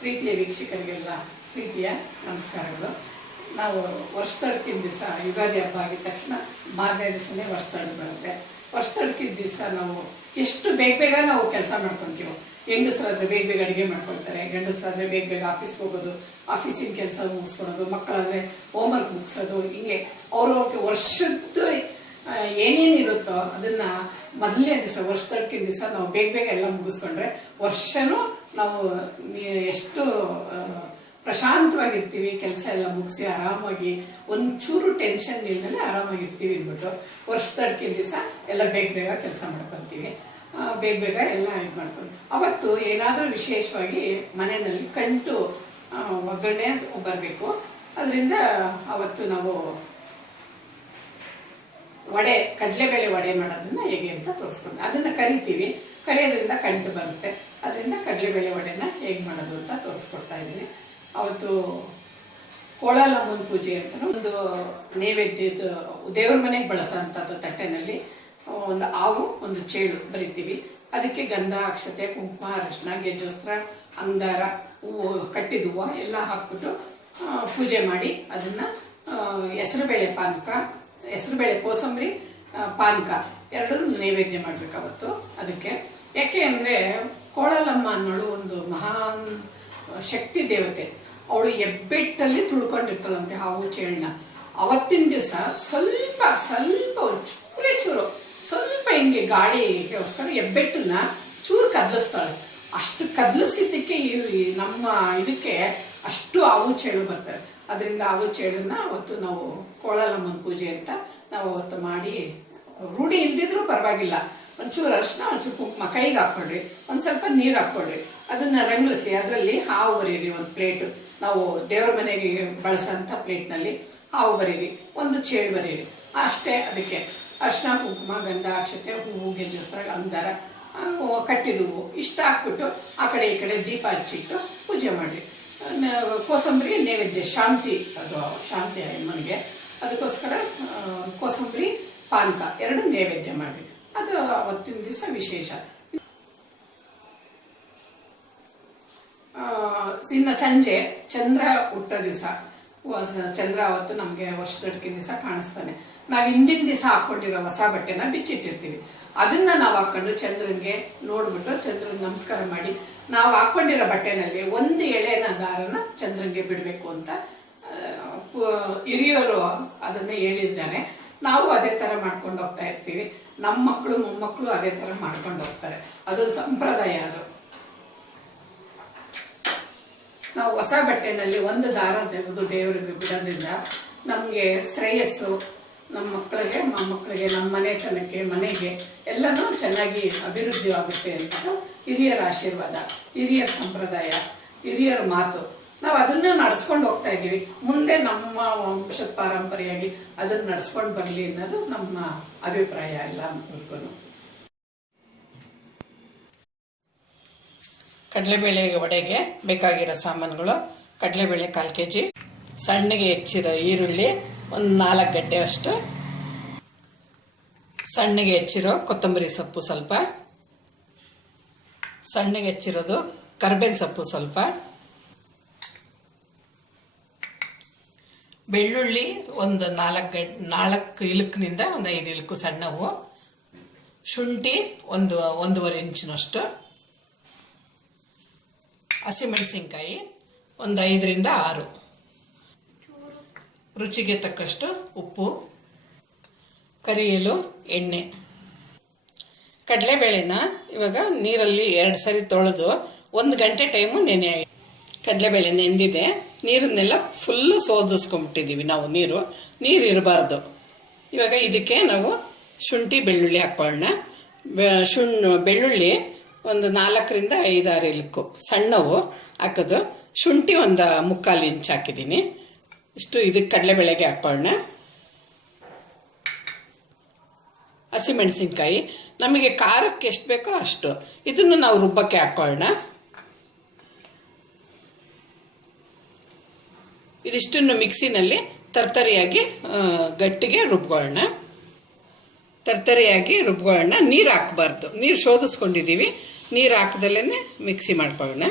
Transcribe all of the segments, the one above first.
ಪ್ರೀತಿಯ ವೀಕ್ಷಕರಿಗೆಲ್ಲ ಪ್ರೀತಿಯ ನಮಸ್ಕಾರಗಳು. ನಾವು ವರ್ಷದೊಳಕಿನ ದಿವಸ ಯುಗಾದಿ ಹಬ್ಬ ಆಗಿದ ತಕ್ಷಣ ಮಾರನೇ ದಿವಸನೇ ವರ್ಷದೊಳಗೆ ಬರುತ್ತೆ. ವರ್ಷದೊಳಕಿನ ದಿವಸ ನಾವು ಎಷ್ಟು ಬೇಗ ನಾವು ಕೆಲಸ ಮಾಡ್ಕೊತೀವೋ. ಹೆಂಗಸರಾದರೆ ಬೇಗ ಬೇಗ ಅಡುಗೆ ಮಾಡ್ಕೊಳ್ತಾರೆ, ಗಂಡಸರಾದರೆ ಬೇಗ ಬೇಗ ಆಫೀಸ್ಗೆ ಹೋಗೋದು, ಆಫೀಸಿನ ಕೆಲಸ ಮುಗಿಸ್ಕೊಳೋದು, ಮಕ್ಕಳಾದರೆ ಹೋಮ್ವರ್ಕ್ ಮುಗಿಸೋದು, ಹಿಂಗೆ ಅವ್ರವ್ರಿಗೆ ವರ್ಷದ್ದು ಏನೇನಿರುತ್ತೋ ಅದನ್ನು ಮೊದಲನೇ ದಿವಸ ವರ್ಷದೊಳಕಿನ ದಿವಸ ನಾವು ಬೇಗ ಬೇಗ ಎಲ್ಲ ಮುಗಿಸ್ಕೊಂಡ್ರೆ ವರ್ಷನೂ ನಾವು ಎಷ್ಟು ಪ್ರಶಾಂತವಾಗಿರ್ತೀವಿ. ಕೆಲಸ ಎಲ್ಲ ಮುಗಿಸಿ ಆರಾಮಾಗಿ ಒಂಚೂರು ಟೆನ್ಷನ್ ಇಲ್ಲದೆ ಆರಾಮಾಗಿರ್ತೀವಿ ಅಂದ್ಬಿಟ್ಟು ವರ್ಷದೊಳಕಿನ ದಿವಸ ಎಲ್ಲ ಬೇಗ ಬೇಗ ಕೆಲಸ ಮಾಡ್ಕೊತೀವಿ. ಬೇಗ ಬೇಗ ಎಲ್ಲ ಇದು ಮಾಡ್ಕೊಂಡು ಅವತ್ತು ಏನಾದರೂ ವಿಶೇಷವಾಗಿ ಮನೆಯಲ್ಲಿ ಕಂಟು ಒಗ್ಗರಣೆ ಬರಬೇಕು. ಅದರಿಂದ ಅವತ್ತು ನಾವು ವಡೆ, ಕಡಲೆಬೇಳೆ ವಡೆ ಮಾಡೋದನ್ನು ಹೇಗೆ ಅಂತ ತೋರಿಸ್ಕೊಂಡು ಅದನ್ನು ಕರಿತೀವಿ. ಕರಿಯೋದ್ರಿಂದ ಕಂಟು ಬರುತ್ತೆ. ಅದರಿಂದ ಕಡಲೆಬೇಳೆ ವಡೆನ ಹೇಗೆ ಮಾಡೋದು ಅಂತ ತೋರಿಸ್ಕೊಡ್ತಾ ಇದ್ದೀನಿ. ಅವತ್ತು ಕೋಳಲಮ್ಮನ ಪೂಜೆ ಅಂತ ಒಂದು ನೈವೇದ್ಯದ ದೇವ್ರ ಮನೆಗೆ ಬಳಸೋಂಥದ್ದು ತಟ್ಟೆನಲ್ಲಿ ಒಂದು ಹಾವು, ಒಂದು ಚೇಳು ಬರಿತೀವಿ. ಅದಕ್ಕೆ ಗಂಧ, ಅಕ್ಷತೆ, ಕುಂಕುಮ, ಅರಿಶಿನ, ಗೆಜ್ಜೋಸ್ತ್ರ, ಅಂಗಾರ, ಹೂವು, ಕಟ್ಟಿದ ಹೂವು ಎಲ್ಲ ಹಾಕ್ಬಿಟ್ಟು ಪೂಜೆ ಮಾಡಿ ಅದನ್ನು ಹೆಸರುಬೇಳೆ ಪಾನಕ, ಹೆಸರುಬೇಳೆ ಕೋಸಂಬರಿ ಪಾನಕ ಎರಡೂ ನೈವೇದ್ಯ ಮಾಡಬೇಕು ಅವತ್ತು. ಅದಕ್ಕೆ ಯಾಕೆ ಅಂದರೆ ಕೋಳಲಮ್ಮ ಅನ್ನೋಳು ಒಂದು ಮಹಾನ್ ಶಕ್ತಿ ದೇವತೆ. ಅವಳು ಹೆಬ್ಬೆಟ್ಟಲ್ಲಿ ತುಳ್ಕೊಂಡಿರ್ತಾಳಂತೆ ಹಾವು ಚೇಳನ್ನ. ಅವತ್ತಿನ ದಿವಸ ಸ್ವಲ್ಪ ಚೂರು ಸ್ವಲ್ಪ ಹಿಂಗೆ ಗಾಳಿಗೋಸ್ಕರ ಹೆಬ್ಬೆಟ್ಟನ್ನ ಚೂರು ಕದಲಿಸ್ತಾಳೆ. ಅಷ್ಟು ಕದಲಿಸಿದ್ದಕ್ಕೆ ನಮ್ಮ ಇದಕ್ಕೆ ಅಷ್ಟು ಹಾವು ಚೇಳು ಬರ್ತಾರೆ. ಅದರಿಂದ ಹಾವು ಚೇಳನ್ನ ಅವತ್ತು ನಾವು ಕೋಳಲಮ್ಮನ ಪೂಜೆ ಅಂತ ನಾವು ಅವತ್ತು ಮಾಡಿ, ರೂಢಿ ಇಲ್ದಿದ್ರೂ ಪರವಾಗಿಲ್ಲ, ಒಂಚೂರು ಅರಿಶಿನ, ಒಂಚೂರು ಕುಂಕುಮ ಕೈಗೆ ಹಾಕ್ಕೊಳ್ರಿ, ಒಂದು ಸ್ವಲ್ಪ ನೀರು ಹಾಕ್ಕೊಳ್ರಿ, ಅದನ್ನು ರಂಗಿಸಿ ಅದರಲ್ಲಿ ಹಾವು ಬರೀರಿ. ಒಂದು ಪ್ಲೇಟು ನಾವು ದೇವ್ರ ಮನೆಗೆ ಬಳಸೋಂಥ ಪ್ಲೇಟ್ನಲ್ಲಿ ಹಾವು ಬರೀರಿ, ಒಂದು ಚೇಳು ಬರೀರಿ ಅಷ್ಟೇ. ಅದಕ್ಕೆ ಅರಿಶಿನ, ಕುಂಕುಮ, ಗಂಧ, ಅಕ್ಷತೆ, ಹೂವು, ಗೆಜ್ಜೋಸ್ತ್ರ, ಅಂದಾರ, ಕಟ್ಟಿದ ಹೂವು ಇಷ್ಟು ಹಾಕ್ಬಿಟ್ಟು ಆ ಕಡೆ ಈ ಕಡೆ ದೀಪ ಹಚ್ಚಿಟ್ಟು ಪೂಜೆ ಮಾಡಿರಿ. ಕೋಸಂಬರಿ ನೈವೇದ್ಯ, ಶಾಂತಿ, ಅದು ಶಾಂತಿ ಅಮ್ಮನಿಗೆ. ಅದಕ್ಕೋಸ್ಕರ ಕೋಸಂಬರಿ ಪಾನಕ ಎರಡು ನೈವೇದ್ಯ ಮಾಡಿ. ಅದು ಅವತ್ತಿನ ದಿವಸ ವಿಶೇಷ. ಇನ್ನು ಸಂಜೆ ಚಂದ್ರ ಹುಟ್ಟೋ ದಿವಸ, ಚಂದ್ರ ಅವತ್ತು ನಮಗೆ ವರ್ಷದೊಳಗಿನ ದಿವಸ ಕಾಣಿಸ್ತಾನೆ. ನಾವು ಹಿಂದಿನ ದಿವಸ ಹಾಕ್ಕೊಂಡಿರೋ ಹೊಸ ಬಟ್ಟೆನ ಬಿಚ್ಚಿಟ್ಟಿರ್ತೀವಿ. ಅದನ್ನು ನಾವು ಹಾಕ್ಕೊಂಡು ಚಂದ್ರನಿಗೆ ನೋಡ್ಬಿಟ್ಟು ಚಂದ್ರನಿಗೆ ನಮಸ್ಕಾರ ಮಾಡಿ ನಾವು ಹಾಕ್ಕೊಂಡಿರೋ ಬಟ್ಟೆನಲ್ಲಿ ಒಂದು ಎಳೆನ ದಾರನ ಚಂದ್ರನಿಗೆ ಬಿಡಬೇಕು ಅಂತ ಹಿರಿಯರು ಅದನ್ನು ಹೇಳಿದ್ದಾರೆ. ನಾವು ಅದೇ ಥರ ಮಾಡ್ಕೊಂಡು ಹೋಗ್ತಾ ಇರ್ತೀವಿ. ನಮ್ಮ ಮಕ್ಕಳು ಮೊಮ್ಮಕ್ಕಳು ಅದೇ ಥರ ಮಾಡ್ಕೊಂಡು ಹೋಗ್ತಾರೆ. ಅದೊಂದು ಸಂಪ್ರದಾಯ. ಅದು ನಾವು ಹೊಸ ಬಟ್ಟೆನಲ್ಲಿ ಒಂದು ದಾರ ತೆಗೆದು ದೇವರಿಗೆ ಬಿಡೋದ್ರಿಂದ ನಮಗೆ ಶ್ರೇಯಸ್ಸು, ನಮ್ಮ ಮಕ್ಕಳಿಗೆ, ಮೊಮ್ಮಕ್ಕಳಿಗೆ, ನಮ್ಮ ಮನೆತನಕ್ಕೆ, ಮನೆಗೆ ಎಲ್ಲನೂ ಚೆನ್ನಾಗಿ ಅಭಿವೃದ್ಧಿ ಆಗುತ್ತೆ ಅಂತ ಹಿರಿಯರ ಆಶೀರ್ವಾದ, ಹಿರಿಯರ ಸಂಪ್ರದಾಯ, ಹಿರಿಯರ ಮಾತು. ನಾವು ಅದನ್ನು ನಡೆಸ್ಕೊಂಡು ಹೋಗ್ತಾ ಇದ್ದೀವಿ. ಮುಂದೆ ನಮ್ಮ ವಂಶದ ಪಾರಂಪರೆಯಾಗಿ ಅದನ್ನು ನಡೆಸ್ಕೊಂಡು ಬರಲಿ ಅನ್ನೋದು ನಮ್ಮ ಅಭಿಪ್ರಾಯ ಎಲ್ಲ ಅನ್ಕೊಂಡು. ಕಡಲೆಬೇಳೆ ವಡೆಗೆ ಬೇಕಾಗಿರೋ ಸಾಮಾನುಗಳು: ಕಡಲೆಬೇಳೆ 1/4 kg, ಸಣ್ಣಗೆ ಹೆಚ್ಚಿರೋ ಈರುಳ್ಳಿ ಒಂದು 4 ಗಡ್ಡೆ ಅಷ್ಟು, ಸಣ್ಣಗೆ ಹೆಚ್ಚಿರೋ ಕೊತ್ತಂಬರಿ ಸೊಪ್ಪು ಸ್ವಲ್ಪ, ಸಣ್ಣಗೆ ಹೆಚ್ಚಿರೋದು ಕರಿಬೇವಿನ ಸೊಪ್ಪು ಸ್ವಲ್ಪ, ಬೆಳ್ಳುಳ್ಳಿ ಒಂದು 4 ಇಲುಕಿನಿಂದ ಒಂದು 5 ಇಲುಕು ಸಣ್ಣವು, ಶುಂಠಿ ಒಂದು 1.5 ಇಂಚಿನಷ್ಟು, ಹಸಿಮೆಣಸಿನ್ಕಾಯಿ ಒಂದು 5ರಿಂದ 6, ರುಚಿಗೆ ತಕ್ಕಷ್ಟು ಉಪ್ಪು, ಕರಿಯಲು ಎಣ್ಣೆ. ಕಡಲೆಬೇಳೆನ ಇವಾಗ ನೀರಲ್ಲಿ 2 ಸರಿ ತೊಳೆದು 1 ಗಂಟೆ ಟೈಮು ನೆನೆ. ಕಡಲೆಬೇಳೆ ನೆಂದಿದೆ, ನೀರನ್ನೆಲ್ಲ ಫುಲ್ಲು ಸೋದಿಸ್ಕೊಂಬಿಟ್ಟಿದ್ದೀವಿ ನಾವು. ನೀರು ಇರಬಾರ್ದು. ಇವಾಗ ಇದಕ್ಕೆ ನಾವು ಶುಂಠಿ ಬೆಳ್ಳುಳ್ಳಿ ಹಾಕ್ಕೊಳ್ಳೋಣ. ಬೆಳ್ಳುಳ್ಳಿ ಒಂದು 4ರಿಂದ 5-6 ಇಲುಕು ಸಣ್ಣವು ಹಾಕೋದು. ಶುಂಠಿ ಒಂದು 3/4 ಇಂಚ್ ಹಾಕಿದ್ದೀನಿ. ಇಷ್ಟು ಇದಕ್ಕೆ ಕಡಲೆಬೇಳೆಗೆ ಹಾಕ್ಕೊಳ್ಳೋಣ. ಹಸಿಮೆಣಸಿನ್ಕಾಯಿ ನಮಗೆ ಖಾರಕ್ಕೆ ಎಷ್ಟು ಬೇಕೋ ಅಷ್ಟು, ಇದನ್ನು ನಾವು ರುಬ್ಬಕ್ಕೆ ಹಾಕ್ಕೊಳ್ಳೋಣ. ಇದಿಷ್ಟನ್ನು ಮಿಕ್ಸಿನಲ್ಲಿ ತರ್ತರಿಯಾಗಿ ಗಟ್ಟಿಗೆ ರುಬ್ಕೊಳ್ಳೋಣ. ನೀರು ಹಾಕಬಾರ್ದು. ನೀರು ಶೋಧಿಸ್ಕೊಂಡಿದ್ದೀವಿ, ನೀರು ಹಾಕದಲ್ಲೇ ಮಿಕ್ಸಿ ಮಾಡ್ಕೊಳ್ಳೋಣ.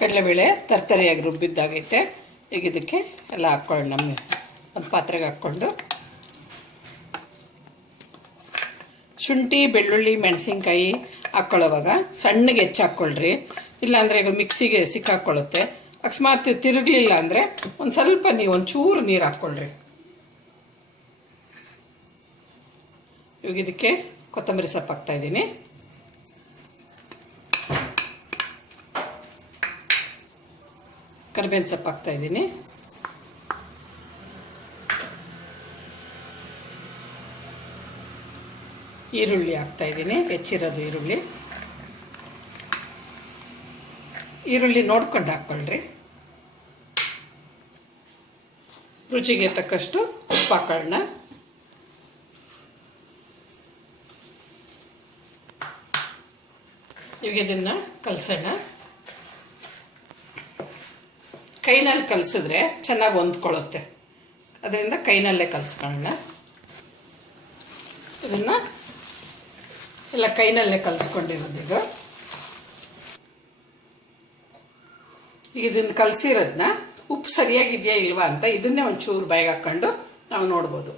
ಕಡಲೆಬೇಳೆ ತರ್ತರಿಯಾಗಿ ರುಬ್ಬಿದ್ದಾಗೈತೆ. ಈಗ ಇದಕ್ಕೆ ಎಲ್ಲ ಹಾಕ್ಕೊಳ್ಳೋಣ. ನಮ್ಮ ಒಂದು ಪಾತ್ರೆಗೆ ಹಾಕ್ಕೊಂಡು ಶುಂಠಿ, ಬೆಳ್ಳುಳ್ಳಿ, ಮೆಣಸಿನ್ಕಾಯಿ ಹಾಕ್ಕೊಳ್ಳೋವಾಗ ಸಣ್ಣಗೆ ಹೆಚ್ಚು ಹಾಕ್ಕೊಳ್ರಿ. ಇಲ್ಲಾಂದರೆ ಈಗ ಮಿಕ್ಸಿಗೆ ಸಿಕ್ಕಾಕ್ಕೊಳ್ಳುತ್ತೆ. ಅಕಸ್ಮಾತ್ ತಿರುಗಲಿಲ್ಲ ಅಂದರೆ ಒಂದು ಸ್ವಲ್ಪ ನೀವು ಒಂಚೂರು ನೀರು ಹಾಕ್ಕೊಳ್ರಿ. ಇವಾಗ ಇದಕ್ಕೆ ಕೊತ್ತಂಬರಿ ಸೊಪ್ಪು ಹಾಕ್ತಾಯಿದ್ದೀನಿ. ಕರಿಬೇವಿನ ಸೊಪ್ಪು ಹಾಕ್ತಾಯಿದ್ದೀನಿ. ಈರುಳ್ಳಿ ಹಾಕ್ತಾಯಿದ್ದೀನಿ, ಹೆಚ್ಚಿರೋದು ಈರುಳ್ಳಿ ನೋಡ್ಕೊಂಡು ಹಾಕ್ಕೊಳ್ರಿ. ರುಚಿಗೆ ತಕ್ಕಷ್ಟು ಉಪ್ಪು ಹಾಕೊಳ್ಳೋಣ. ಇವಾಗ ಇದನ್ನು ಕಲಸೋಣ. ಕೈನಲ್ಲಿ ಕಲಸಿದ್ರೆ ಚೆನ್ನಾಗಿ ಹೊಂದ್ಕೊಳ್ಳುತ್ತೆ. ಅದರಿಂದ ಕೈನಲ್ಲೇ ಕಲಸ್ಕೊಳ್ಳೋಣ. ಇದನ್ನು ಎಲ್ಲ ಕೈನಲ್ಲೇ ಕಲಿಸ್ಕೊಂಡಿರೋದು. ಈಗ ಇದನ್ನು ಕಲಸಿರೋದನ್ನ ಉಪ್ಪು ಸರಿಯಾಗಿದೆಯಾ ಇಲ್ವಾ ಅಂತ ಇದನ್ನೇ ಒಂಚೂರು ಬಾಯಿಗೆ ಹಾಕ್ಕೊಂಡು ನಾವು ನೋಡ್ಬೋದು.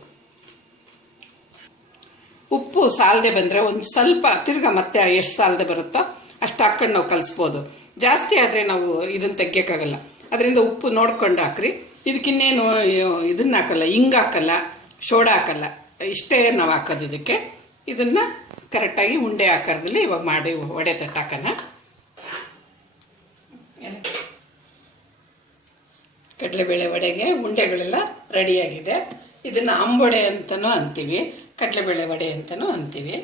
ಉಪ್ಪು ಸಾಲದೆ ಬಂದರೆ ಒಂದು ಸ್ವಲ್ಪ ತಿರ್ಗಾ ಮತ್ತೆ ಎಷ್ಟು ಸಾಲದೆ ಬರುತ್ತೋ ಅಷ್ಟು ಹಾಕ್ಕೊಂಡು ನಾವು ಕಲಿಸ್ಬೋದು. ಜಾಸ್ತಿ ಆದರೆ ನಾವು ಇದನ್ನು ತೆಗಿಯೋಕ್ಕಾಗಲ್ಲ. ಅದರಿಂದ ಉಪ್ಪು ನೋಡ್ಕೊಂಡು ಹಾಕ್ರಿ. ಇದಕ್ಕಿನ್ನೇನು ಇದನ್ನು ಹಾಕಲ್ಲ, ಹಿಂಗೆ ಹಾಕಲ್ಲ, ಸೋಡಾ ಹಾಕಲ್ಲ, ಇಷ್ಟೇ ನಾವು ಹಾಕೋದು. ಇದಕ್ಕೆ ಇದನ್ನು ಕರೆಕ್ಟಾಗಿ ಉಂಡೆ ಆಕಾರದಲ್ಲಿ ಇವಾಗ ಮಾಡಿ ವಡೆ ತಟ್ಟಾಕೋಣ. ಕಡಲೆಬೇಳೆ ವಡೆಗೆ ಉಂಡೆಗಳೆಲ್ಲ ರೆಡಿಯಾಗಿದೆ. ಇದನ್ನು ಅಂಬೊಡೆ ಅಂತಲೂ ಅಂತೀವಿ, ಕಡಲೆಬೇಳೆ ವಡೆ ಅಂತಲೂ ಅಂತೀವಿ.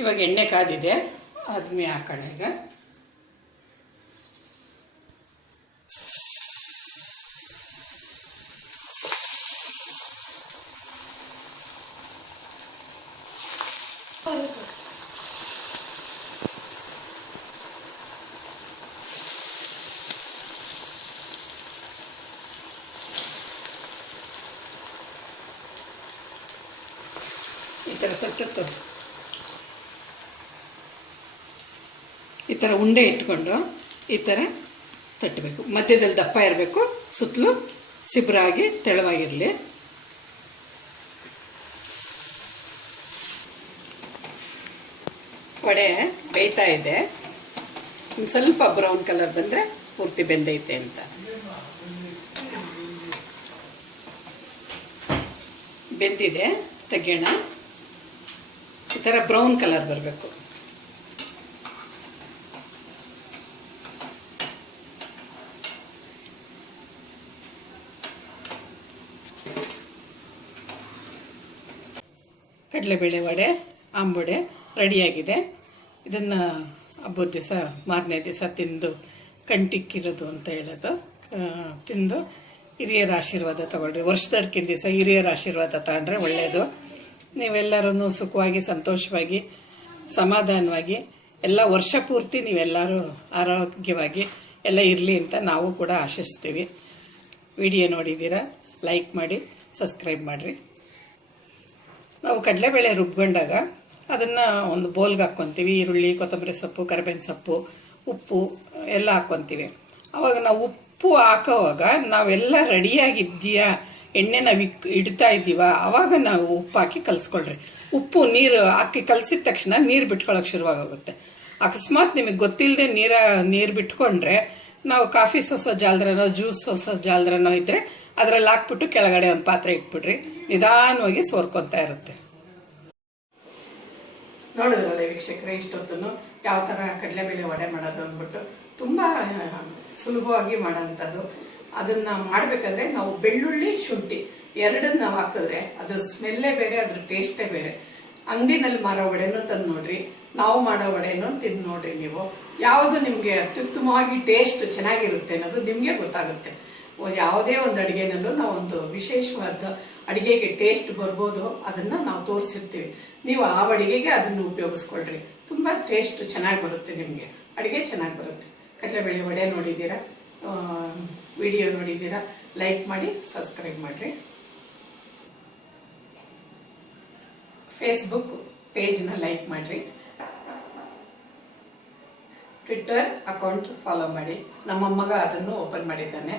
ಇವಾಗ ಎಣ್ಣೆ ಕಾದಿದೆ, ಆದ್ಮೇಲೆ ಹಾಕೋಣ. ಈಗ ಈ ಥರ ತೋರಿಸು. ಈ ಥರ ಉಂಡೆ ಇಟ್ಕೊಂಡು ಈ ಥರ ತಟ್ಟಬೇಕು. ಮಧ್ಯದಲ್ಲಿ ದಪ್ಪ ಇರಬೇಕು, ಸುತ್ತಲೂ ಸಿಬ್ರಾಗಿ ತೆಳುವಾಗಿರಲಿ. ವಡೆ ಬೇಯ್ತಾ ಇದೆ. ಒಂದು ಸ್ವಲ್ಪ ಬ್ರೌನ್ ಕಲರ್ ಬಂದರೆ ಪೂರ್ತಿ ಬೆಂದೈತೆ ಅಂತ. ಬೆಂದಿದೆ, ತೆಗೆಯೋಣ. ಈ ಥರ ಬ್ರೌನ್ ಕಲರ್ ಬರಬೇಕು. ಕಡಲೆಬೇಳೆ ವಡೆ, ಆಂಬೊಡೆ ರೆಡಿಯಾಗಿದೆ. ಇದನ್ನು ಹಬ್ಬದ ದಿವಸ ಮಾರನೇ ದಿವಸ ತಿಂದು ಕಣ್ಟಿಕ್ಕಿರೋದು ಅಂತ ಹೇಳೋದು. ತಿಂದು ಹಿರಿಯರ ಆಶೀರ್ವಾದ ತಗೊಳ್ರಿ. ವರ್ಷದಡ್ಕಿನ ದಿವಸ ಹಿರಿಯರ ಆಶೀರ್ವಾದ ತಗೊಂಡ್ರೆ ಒಳ್ಳೆಯದು. ನೀವೆಲ್ಲರೂ ಸುಖವಾಗಿ, ಸಂತೋಷವಾಗಿ, ಸಮಾಧಾನವಾಗಿ ಎಲ್ಲ ವರ್ಷ ಪೂರ್ತಿ ನೀವೆಲ್ಲರೂ ಆರೋಗ್ಯವಾಗಿ ಎಲ್ಲ ಇರಲಿ ಅಂತ ನಾವು ಕೂಡ ಆಶಿಸ್ತೀವಿ. ವಿಡಿಯೋ ನೋಡಿದ್ದೀರಾ, ಲೈಕ್ ಮಾಡಿ, ಸಬ್ಸ್ಕ್ರೈಬ್ ಮಾಡಿರಿ. ನಾವು ಕಡಲೆಬೇಳೆ ರುಬ್ಕೊಂಡಾಗ ಅದನ್ನು ಒಂದು ಬೌಲ್ಗೆ ಹಾಕ್ಕೊತೀವಿ. ಈರುಳ್ಳಿ, ಕೊತ್ತಂಬರಿ ಸೊಪ್ಪು, ಕರಿಬೇವಿನ ಸೊಪ್ಪು, ಉಪ್ಪು ಎಲ್ಲ ಹಾಕ್ಕೊತೀವಿ. ಆವಾಗ ನಾವು ಉಪ್ಪು ಹಾಕೋವಾಗ ನಾವೆಲ್ಲ ರೆಡಿಯಾಗಿದ್ದೀಯಾ, ಎಣ್ಣೆ ನಾವು ಇಡ್ತಾ ಇದ್ದೀವ, ಆವಾಗ ನಾವು ಉಪ್ಪು ಹಾಕಿ ಕಲಿಸ್ಕೊಳ್ರಿ. ಉಪ್ಪು ನೀರು ಹಾಕಿ ಕಲಸಿದ ತಕ್ಷಣ ನೀರು ಬಿಟ್ಕೊಳ್ಳೋಕೆ ಶುರುವಾಗುತ್ತೆ. ಅಕಸ್ಮಾತ್ ನಿಮಗೆ ಗೊತ್ತಿಲ್ಲದೆ ನೀರು ಬಿಟ್ಕೊಂಡ್ರೆ ನಾವು ಕಾಫಿ ಸೋಸೋ ಜಾಲದ್ರನೋ ಜ್ಯೂಸ್ ಸೋಸೋ ಜಾಲದ್ರನೋ ಇದ್ದರೆ ಅದರಲ್ಲಿ ಹಾಕ್ಬಿಟ್ಟು ಕೆಳಗಡೆ ಒಂದು ಪಾತ್ರೆ ಇಟ್ಬಿಡ್ರಿ. ನಿಧಾನವಾಗಿ ಸೋರ್ಕೊತಾ ಇರುತ್ತೆ. ನೋಡಿದ್ರಲ್ಲ ವೀಕ್ಷಕರೇ, ಇಷ್ಟೊತ್ತೂ ಯಾವ ಥರ ಕಡಲೆಬೇಳೆ ವಡೆ ಮಾಡೋದು ಅಂದ್ಬಿಟ್ಟು ತುಂಬ ಸುಲಭವಾಗಿ ಮಾಡೋಂಥದ್ದು. ಅದನ್ನು ಮಾಡಬೇಕಾದ್ರೆ ನಾವು ಬೆಳ್ಳುಳ್ಳಿ, ಶುಂಠಿ ಎರಡನ್ನ ನಾವು ಹಾಕಿದ್ರೆ ಅದ್ರ ಸ್ಮೆಲ್ಲೇ ಬೇರೆ, ಅದ್ರ ಟೇಸ್ಟೇ ಬೇರೆ. ಅಂಗಡಿನಲ್ಲಿ ಮಾರೋ ವಡೆನೂ ತಂದು ನೋಡ್ರಿ, ನಾವು ಮಾಡೋ ವಡೆನೂ ತಿಂದು ನೋಡ್ರಿ. ನೀವು ಯಾವುದು ನಿಮಗೆ ಅತ್ಯುತ್ತಮವಾಗಿ ಟೇಸ್ಟ್ ಚೆನ್ನಾಗಿರುತ್ತೆ ಅನ್ನೋದು ನಿಮಗೆ ಗೊತ್ತಾಗುತ್ತೆ. ಯಾವುದೇ ಒಂದು ಅಡುಗೆನಲ್ಲೂ ನಾವು ಒಂದು ವಿಶೇಷವಾದ ಅಡುಗೆಗೆ ಟೇಸ್ಟ್ ಬರ್ಬೋದು, ಅದನ್ನು ನಾವು ತೋರಿಸಿರ್ತೀವಿ. ನೀವು ಆ ಅಡುಗೆಗೆ ಅದನ್ನು ಉಪಯೋಗಿಸ್ಕೊಳ್ರಿ. ತುಂಬ ಟೇಸ್ಟ್ ಚೆನ್ನಾಗಿ ಬರುತ್ತೆ, ನಿಮಗೆ ಅಡುಗೆ ಚೆನ್ನಾಗಿ ಬರುತ್ತೆ. ಕಡಲೆಬೇಳೆ ವಡೆ ನೋಡಿದ್ದೀರಾ, ವಿಡಿಯೋ ನೋಡಿದ್ದೀರಾ, ಲೈಕ್ ಮಾಡಿ, ಸಬ್ಸ್ಕ್ರೈಬ್ ಮಾಡಿರಿ. ಫೇಸ್ಬುಕ್ ಪೇಜ್ನ ಲೈಕ್ ಮಾಡಿರಿ. ಟ್ವಿಟ್ಟರ್ ಅಕೌಂಟ್ ಫಾಲೋ ಮಾಡಿ. ನಮ್ಮ ಮಗ ಅದನ್ನು ಓಪನ್ ಮಾಡಿದ್ದಾನೆ.